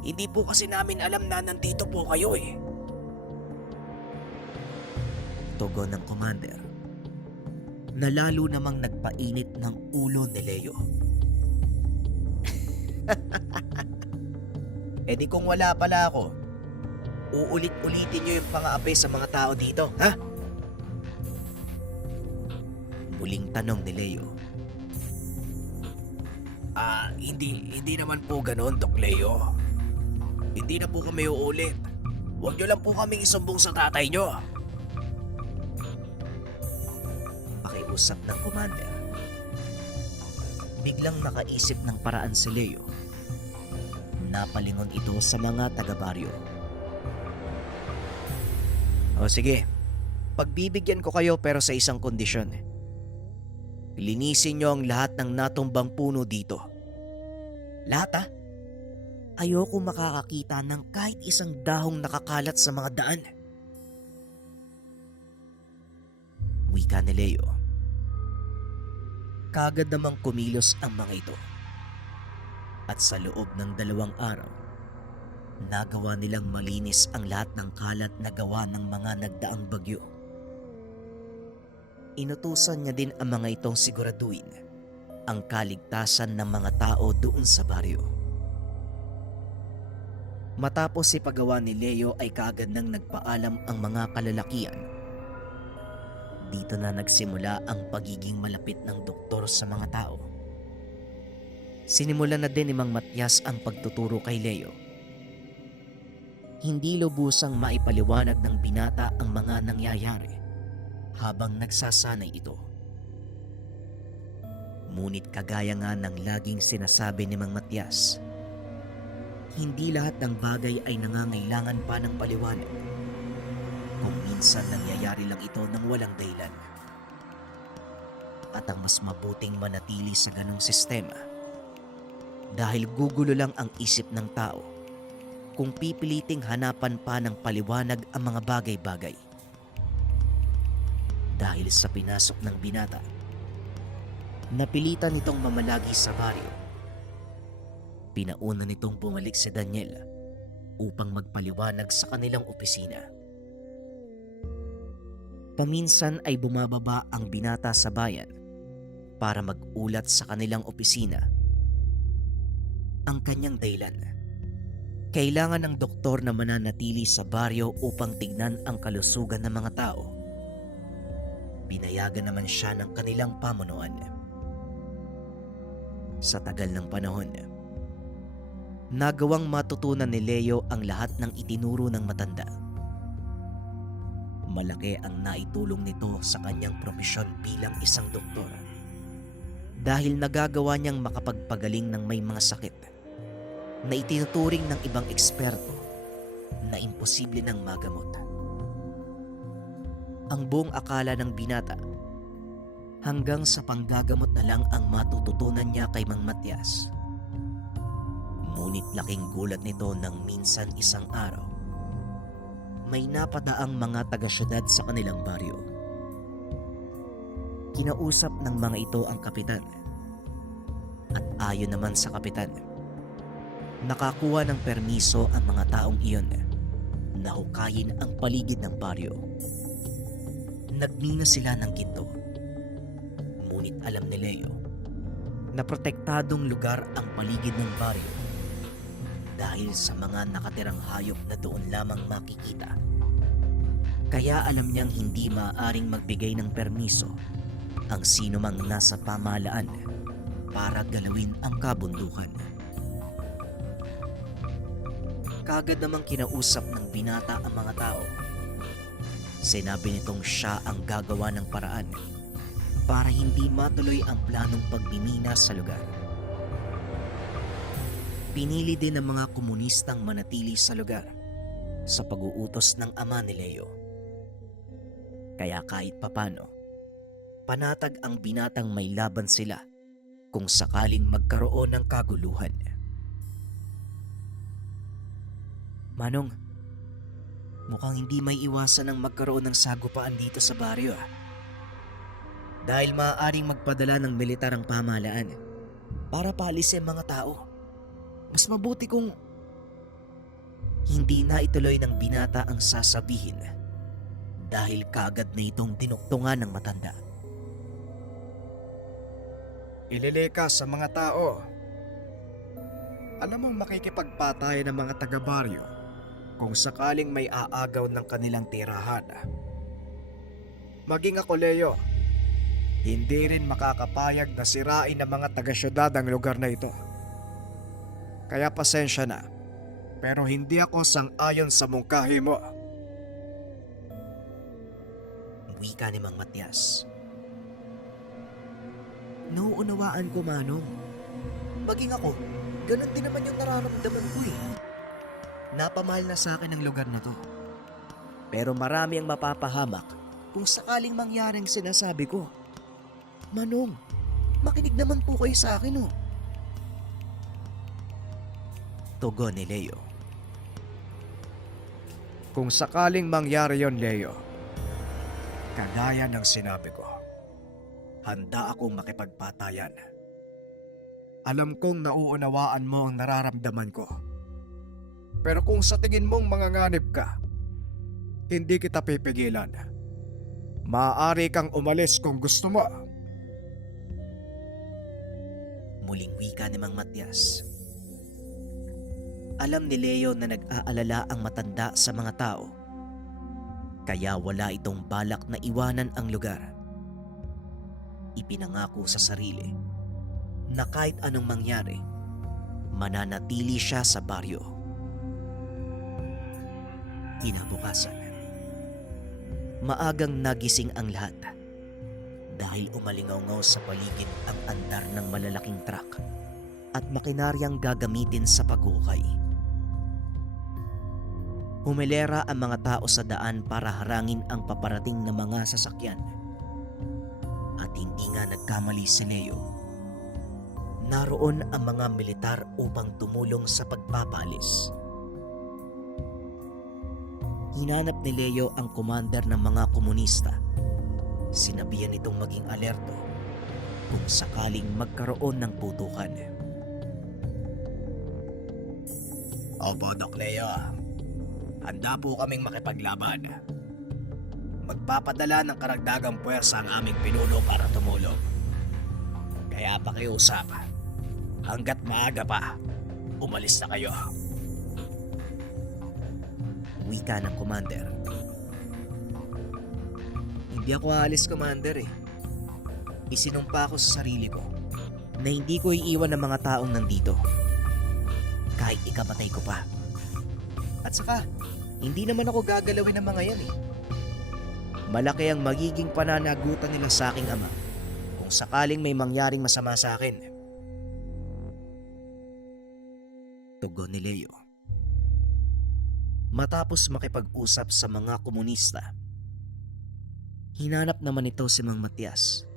Hindi po kasi namin alam na nandito po kayo eh. Tugon ng commander na lalo namang nagpainit ng ulo ni Leo. Di kung wala pala ako, uulit-ulitin niyo yung pang-aapi sa mga tao dito, ha? Muling tanong ni Leo. Hindi naman po ganoon, Doc Leo. Hindi na po kami uulit. Huwag niyo lang po kaming isumbong sa tatay niyo. Pakiusap ng commander. Biglang nakaisip ng paraan si Leo. Napalingon ito sa mga taga-baryo. O sige, pagbibigyan ko kayo pero sa isang kondisyon. Linisin nyo ang lahat ng natumbang puno dito. Lahat ha? Ayoko makakakita ng kahit isang dahong nakakalat sa mga daan. Wika ni Leo. Kagad namang kumilos ang mga ito. At sa loob ng 2 araw, nagawa nilang malinis ang lahat ng kalat na gawa ng mga nagdaang bagyo. Inutusan niya din ang mga itong siguraduhin ang kaligtasan ng mga tao doon sa baryo. Matapos ipagawa ni Leo ay kaagad nang nagpaalam ang mga kalalakian. Dito na nagsimula ang pagiging malapit ng doktor sa mga tao. Sinimulan na din ni Mang Matias ang pagtuturo kay Leo. Hindi lubusang maipaliwanag ng binata ang mga nangyayari habang nagsasanay ito. Ngunit kagaya nga ng laging sinasabi ni Mang Matias, hindi lahat ng bagay ay nangangailangan pa ng paliwanag. Kung minsan nangyayari lang ito ng walang dahilan. At ang mas mabuting manatili sa ganong sistema dahil gugulo lang ang isip ng tao kung pipiliting hanapan pa ng paliwanag ang mga bagay-bagay. Dahil sa pinasok ng binata, napilitan nitong mamalagi sa baryo. Pinauna nitong bumalik si Daniel upang magpaliwanag sa kanilang opisina. Paminsan ay bumababa ang binata sa bayan para mag-ulat sa kanilang opisina. Ang kanyang dahilan, kailangan ng doktor na mananatili sa baryo upang tignan ang kalusugan ng mga tao. Pinayagan naman siya ng kanilang pamunuan. Sa tagal ng panahon, nagawang matutunan ni Leo ang lahat ng itinuro ng matanda. Malaki ang naitulong nito sa kanyang propesyon bilang isang doktor dahil nagagawa niyang makapagpagaling ng may mga sakit na itinuturing ng ibang eksperto na imposible nang magamot. Ang buong akala ng binata hanggang sa panggagamot na lang ang matututunan niya kay Mang Matias. Ngunit laking gulat nito nang minsan isang araw may napadaang mga taga-syudad sa kanilang baryo. Kinausap ng mga ito ang kapitan. At ayon naman sa kapitan, nakakuha ng permiso ang mga taong iyon na hukayin ang paligid ng baryo. Nagmina sila ng ginto. Ngunit alam ni Leo na protektadong lugar ang paligid ng baryo dahil sa mga nakatirang hayop na doon lamang makikita. Kaya alam niyang hindi maaaring magbigay ng permiso ang sino mang nasa pamahalaan para galawin ang kabundukan. Kaagad namang kinausap ng binata ang mga tao. Sinabi nitong siya ang gagawa ng paraan para hindi matuloy ang planong pagmimina sa lugar. Pinili din ng mga komunistang manatili sa lugar sa pag-uutos ng ama ni Leo. Kaya kahit papano, panatag ang binatang may laban sila kung sakaling magkaroon ng kaguluhan. Manong, mukhang hindi may iwasan ang magkaroon ng sagupaan dito sa baryo dahil maaaring magpadala ng militar ang pamahalaan para paalisin mga tao. Mas mabuti kung hindi na ituloy ng binata ang sasabihin dahil kaagad na itong dinuktungan ng matanda. Ililika sa mga tao. Alam mo makikipagpatayan ng mga taga-baryo kung sakaling may aagaw ng kanilang tirahan. Maging ako, Leo, hindi rin makakapayag na sirain ng mga taga-syudad ang lugar na ito. Kaya pasensya na, pero hindi ako sang-ayon sa mungkahi mo. Wika ni Mang Matias. Nauunawaan ko, Manong. Maging ako, ganun din naman yung nararamdaman ko eh. Napamahal na sa akin ang lugar na to. Pero marami ang mapapahamak kung sakaling mangyari ang sinasabi ko. Manong, makinig naman po kayo sa akin oh. Tugon ni Leo. Kung sakaling mangyari yon, Leo, kagaya ng sinabi ko, handa akong makipagpatayan. Alam kong nauunawaan mo ang nararamdaman ko. Pero kung sa tingin mong manganganib ka, hindi kita pipigilan. Maaari kang umalis kung gusto mo. Muling wika ni Mang Matias. Alam ni Leo na nag-aalala ang matanda sa mga tao. Kaya wala itong balak na iwanan ang lugar. Ipinangako sa sarili na kahit anong mangyari, mananatili siya sa baryo. Kinabukasan, maagang nagising ang lahat dahil umalingaw-ngaw sa paligid ang andar ng malalaking truck at makinaryang gagamitin sa paghukay. Humilera ang mga tao sa daan para harangin ang paparating na mga sasakyan. At hindi nga nagkamali si Leo. Naroon ang mga militar upang tumulong sa pagpapalis. Hinanap ni Leo ang commander ng mga komunista. Sinabihan itong maging alerto kung sakaling magkaroon ng putukan. Opo, Doc Leo. Handa po kaming makipaglaban. Magpapadala ng karagdagang puwersa ang aming pinuno para tumulong. Kaya pakiusap, hanggat maaga pa, umalis na kayo. Wika ng commander. Hindi ako aalis, commander eh. Isinumpa ko sa sarili ko na hindi ko iiwan ang mga taong nandito. Kahit ikamatay ko pa. At saka, hindi naman ako gagalawin ng mga yan eh. Malaki ang magiging pananagutan nila sa aking ama kung sakaling may mangyaring masama sa akin. Tugon ni Leo. Matapos makipag-usap sa mga komunista, hinanap naman ito si Mang Matias.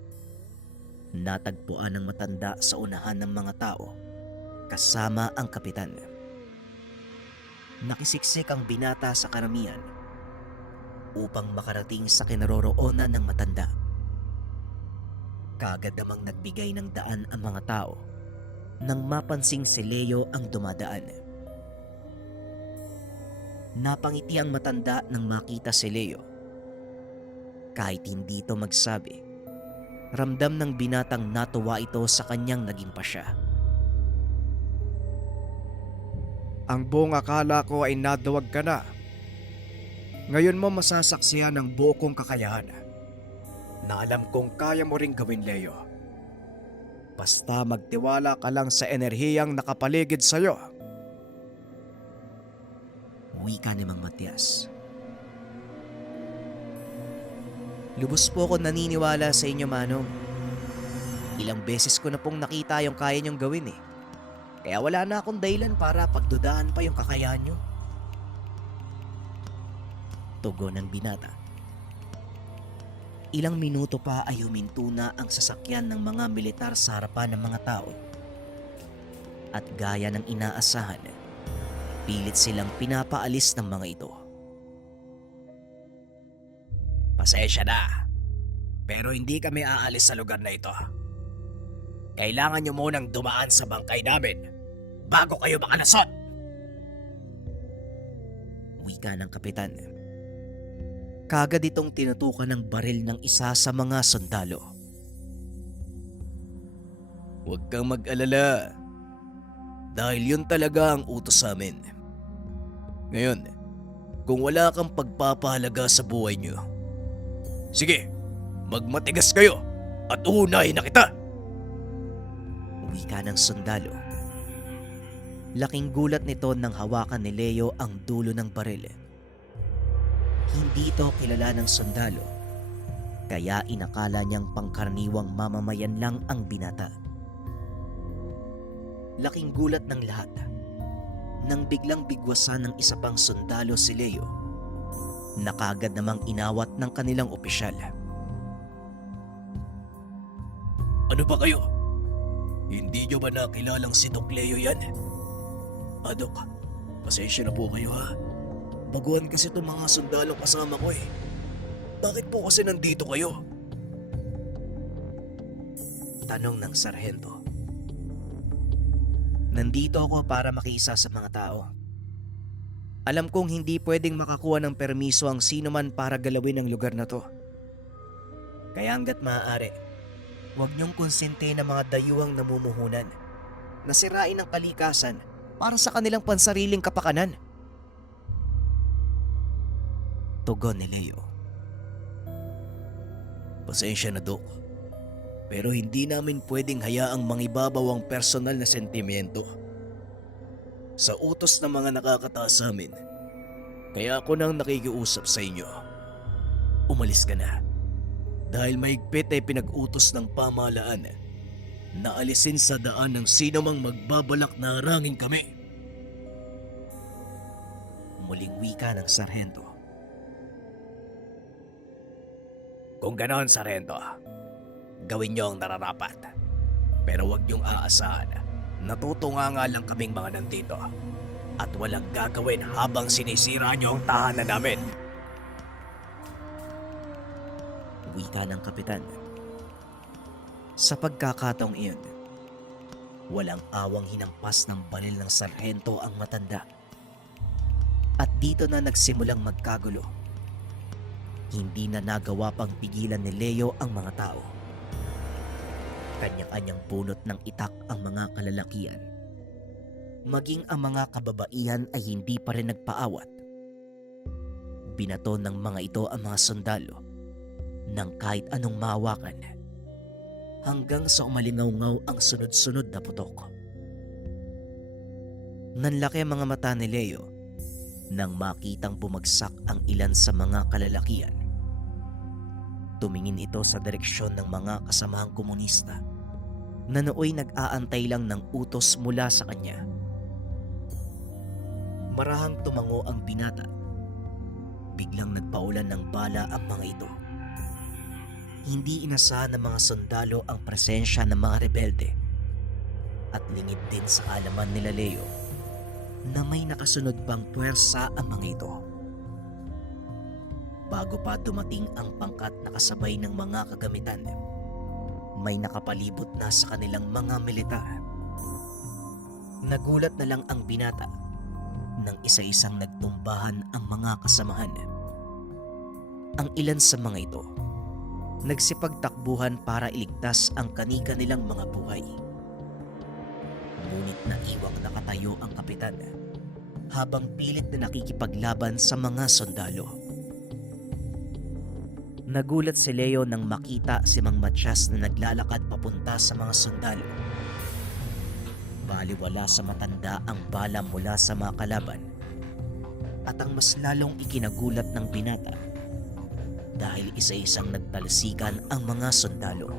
Natagpuan ng matanda sa unahan ng mga tao kasama ang kapitan. Nakisiksik ang binata sa karamihan upang makarating sa kinaroroonan ng matanda. Kaagad namang nagbigay ng daan ang mga tao nang mapansing si Leo ang dumadaan. Napangiti ang matanda nang makita si Leo. Kahit hindi ito magsabi, ramdam ng binatang natuwa ito sa kanyang naging pasya. Ang buong akala ko ay naduwag ka na. Ngayon mo masasaksihan ang buo kong kakayahan na alam kong kaya mo ring gawin, Leo. Basta magtiwala ka lang sa enerhiyang nakapaligid sa'yo. Wika ni Mang Matias. Lubos po ako naniniwala sa inyo, Manong. Ilang beses ko na pong nakita yung kaya niyong gawin eh. Kaya wala na akong dahilan para pagdudaan pa yung kakayahan niyo. Tugon ng binata. Ilang minuto pa ay huminto na ang sasakyan ng mga militar sa harapan ng mga tao. At gaya ng inaasahan, pilit silang pinapaalis ng mga ito. Pasensya na, pero hindi kami aalis sa lugar na ito. Kailangan nyo munang dumaan sa bangkay namin bago kayo makalasot. Wika ng kapitan. Kagad itong tinutukan ng baril ng isa sa mga sundalo. Huwag kang mag-alala. Dahil yun talaga ang utos sa amin. Ngayon, kung wala kang pagpapahalaga sa buhay nyo, sige, magmatigas kayo at unahin na kita. Wika ng sundalo. Laking gulat nito nang hawakan ni Leo ang dulo ng baril. Hindi ito kilala ng sundalo, kaya inakala niyang pangkaraniwang mamamayan lang ang binata. Laking gulat ng lahat nang biglang bigwasan ng isa pang sundalo si Leo na kagad namang inawat ng kanilang opisyal. Ano ba kayo? Hindi nyo ba nakilalang si Doc Leo yan? Dok, pasensya na po kayo ha. Baguhan kasi itong mga sundalo kasama ko eh. Bakit po kasi nandito kayo? Tanong ng sarhento. Nandito ako para makiisa sa mga tao. Alam kong hindi pwedeng makakuha ng permiso ang sino man para galawin ang lugar na to. Kaya hanggat maaari, huwag niyong konsente ng mga dayuhang namumuhunan na sirain ang kalikasan para sa kanilang pansariling kapakanan. Tugon ni Leo. Pasensya na, Dok. Pero hindi namin pwedeng hayaang mangibabaw ang personal na sentimiento sa utos ng mga nakakataas sa amin. Kaya ako nang nakikiusap sa inyo. Umalis ka na. Dahil mahigpit ay pinag-utos ng pamahalaan na alisin sa daan ng sino mang magbabalak na harangin kami. Muling wika ng sarhento. Kung ganon, sarhento, gawin niyo ang nararapat. Pero huwag niyong aasahan. Natutunganga lang kaming mga nandito at walang gagawin habang sinisira niyo ang tahanan namin. Wika ng kapitan. Sa pagkakataong iyon, walang awang hinampas ng baril ng sarhento ang matanda. At dito na nagsimulang magkagulo. Hindi na nagawa pang pigilan ni Leo ang mga tao. Kanya-kanyang bunot ng itak ang mga kalalakian. Maging ang mga kababaihan ay hindi pa rin nagpaawat. Binato ng mga ito ang mga sundalo ng kahit anong mahawakan hanggang sa umalingaw-ngaw ang sunod-sunod na putok. Nanlaki ang mga mata ni Leo nang makitang bumagsak ang ilan sa mga kalalakian. Tumingin ito sa direksyon ng mga kasamahang komunista na nooy nag-aantay lang ng utos mula sa kanya. Marahang tumango ang binata. Biglang nagpaulan ng bala ang mga ito. Hindi inasahan ng mga sundalo ang presensya ng mga rebelde at lingid din sa kaalaman nila Leo na may nakasunod pang puwersa ang mga ito. Bago pa dumating ang pangkat na kasabay ng mga kagamitan, may nakapalibot na sa kanilang mga militar. Nagulat na lang ang binata nang isa-isang nagtumbahan ang mga kasamahan. Ang ilan sa mga ito nagsipagtakbuhan para iligtas ang kani-kanilang mga buhay. Ngunit naiwang nakatayo ang kapitan habang pilit na nakikipaglaban sa mga sundalo. Nagulat si Leo nang makita si Mang Matias na naglalakad papunta sa mga sundalo. Baliwala sa matanda ang bala mula sa mga kalaban. At ang mas lalong ikinagulat ng binata dahil isa-isang nagtalsikan ang mga sundalo.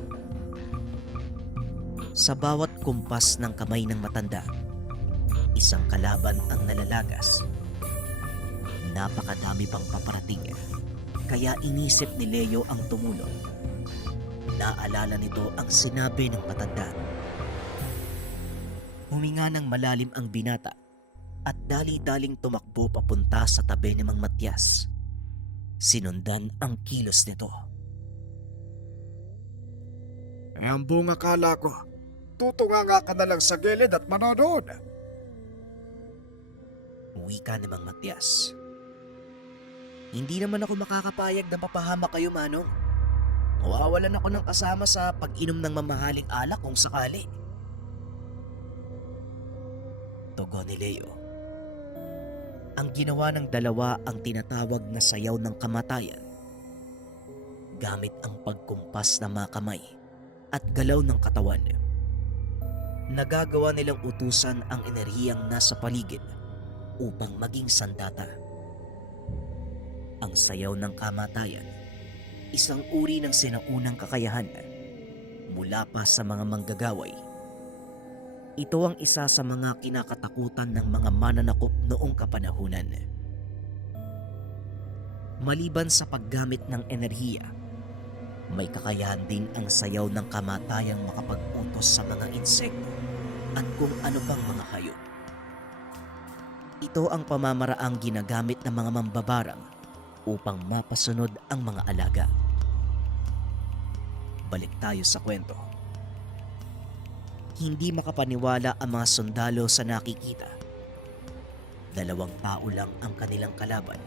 Sa bawat kumpas ng kamay ng matanda, isang kalaban ang nalalagas. Napakadami pang paparating. Kaya inisip ni Leo ang tumulong. Naalala nito ang sinabi ng matanda. Huminga ng malalim ang binata at dali-daling tumakbo papunta sa tabi ni Mang Matias. Sinundan ang kilos nito. Ang buong akala ko, tutunganga ka na lang sa gilid at manonood. Wika ni Mang Matias. Hindi naman ako makakapayag na mapahama kayo, Manong. Mawawalan ako ng kasama sa pag-inom ng mamahaling alak kung sakali. Tugon ni Leo. Ang ginawa ng dalawa ang tinatawag na sayaw ng kamatayan. Gamit ang pagkumpas ng mga kamay at galaw ng katawan. Nagagawa nilang utusan ang enerhiyang nasa paligid upang maging sandata. Ang sayaw ng kamatayan, isang uri ng sinaunang kakayahan mula pa sa mga manggagaway. Ito ang isa sa mga kinakatakutan ng mga mananakop noong kapanahunan. Maliban sa paggamit ng enerhiya, may kakayahan din ang sayaw ng kamatayang makapag-utos sa mga insekto at kung ano pang mga hayop. Ito ang pamamaraang ginagamit ng mga mambabarang upang mapasunod ang mga alaga. Balik tayo sa kwento. Hindi makapaniwala ang mga sundalo sa nakikita. 2 tao lang ang kanilang kalaban.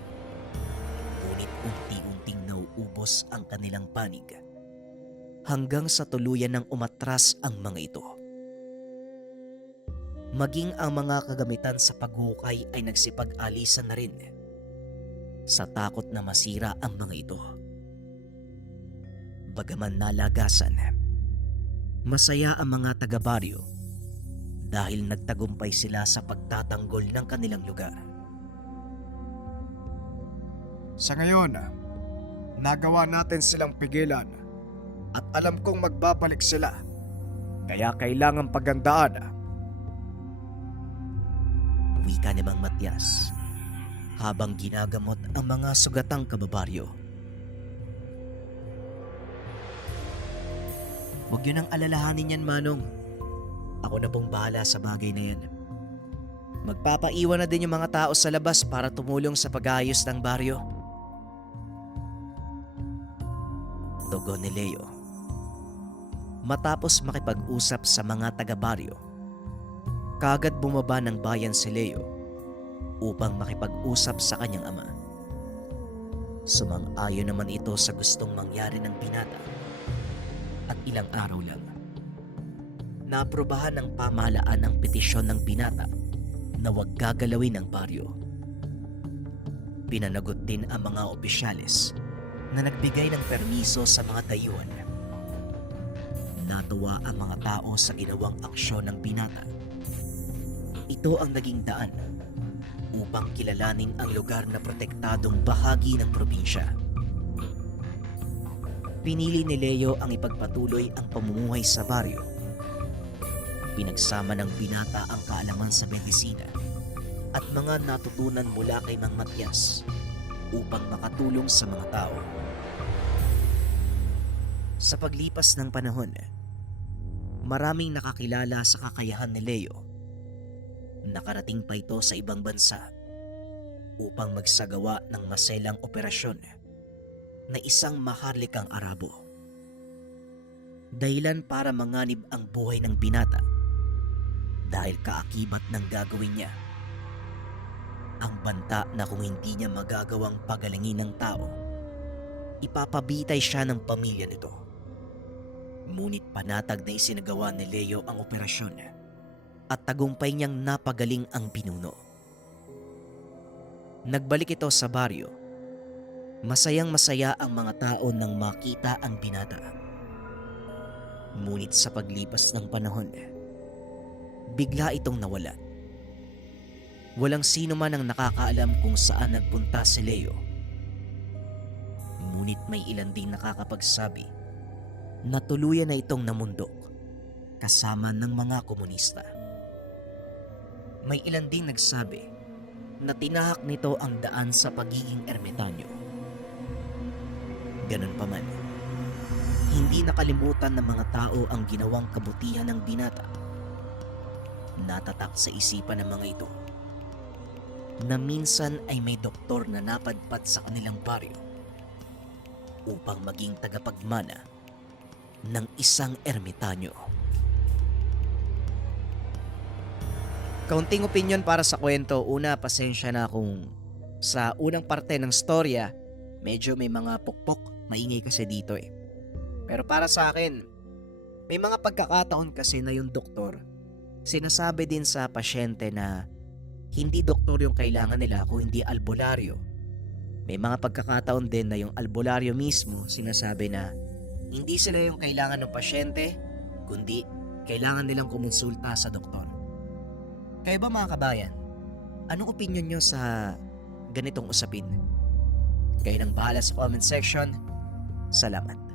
Ngunit unti-unting nauubos ang kanilang panig. Hanggang sa tuluyan ng umatras ang mga ito. Maging ang mga kagamitan sa paghukay ay nagsipag-alisan na rin sa takot na masira ang mga ito. Bagaman nalagasan, masaya ang mga taga-baryo dahil nagtagumpay sila sa pagtatanggol ng kanilang lugar. Sa ngayon, nagawa natin silang pigilan at alam kong magbabalik sila. Kaya kailangan pagandaan. Wika ni Mang Matias habang ginagamot ang mga sugatang kababaryo. Huwag yun ang alalahanin yan, Manong. Ako na pong bahala sa bagay na yan. Magpapaiwan na din yung mga tao sa labas para tumulong sa pag-aayos ng baryo. Tugon ni Leo. Matapos makipag-usap sa mga taga-baryo, kaagad bumaba ng bayan si Leo upang makipag-usap sa kanyang ama. Sumang-ayon naman ito sa gustong mangyari ng binata. At ilang araw lang, naaprubahan ng pamahalaan ang petisyon ng binata na huwag gagalawin ng baryo. Pinanagot din ang mga opisyales na nagbigay ng permiso sa mga dayuhan. Natuwa ang mga tao sa ginawang aksyon ng binata. Ito ang naging daan upang kilalanin ang lugar na protektadong bahagi ng probinsya. Pinili ni Leo ang ipagpatuloy ang pamumuhay sa baryo. Pinagsama ng binata ang kaalaman sa medisina at mga natutunan mula kay Mang Matias upang makatulong sa mga tao. Sa paglipas ng panahon, maraming nakakilala sa kakayahan ni Leo. Nakarating pa ito sa ibang bansa upang magsagawa ng maselang operasyon na isang maharlikang Arabo. Dahilan para manganib ang buhay ng binata dahil kaakibat ng gagawin niya. Ang banta na kung hindi niya magagawang pagalingin ng tao, ipapabitay siya ng pamilya nito. Ngunit panatag na isinagawa ni Leo ang operasyon at tagumpay niyang napagaling ang pinuno. Nagbalik ito sa baryo. Masayang-masaya ang mga tao nang makita ang binata. Ngunit sa paglipas ng panahon, bigla itong nawala. Walang sino man ang nakakaalam kung saan nagpunta si Leo. Ngunit may ilan ding nakakapagsabi na tuluyan na itong namundok kasama ng mga komunista. May ilan ding nagsabi na tinahak nito ang daan sa pagiging ermitanyo. Ganun pa man, hindi nakalimutan ng mga tao ang ginawang kabutihan ng binata. Natatak sa isipan ng mga ito na minsan ay may doktor na napadpad sa kanilang baryo upang maging tagapagmana ng isang ermitanyo. Kaunting opinion para sa kwento. Una, pasensya na kung sa unang parte ng storya medyo may mga pukpok. Maingay kasi dito eh. Pero para sa akin, may mga pagkakataon kasi na yung doktor sinasabi din sa pasyente na hindi doktor yung kailangan nila kung hindi albularyo. May mga pagkakataon din na yung albularyo mismo sinasabi na hindi sila yung kailangan ng pasyente, kundi kailangan nilang kumonsulta sa doktor. Kaya ba mga kabayan, anong opinion nyo sa ganitong usapin? Kayo nang bahala sa comment section. Salamat.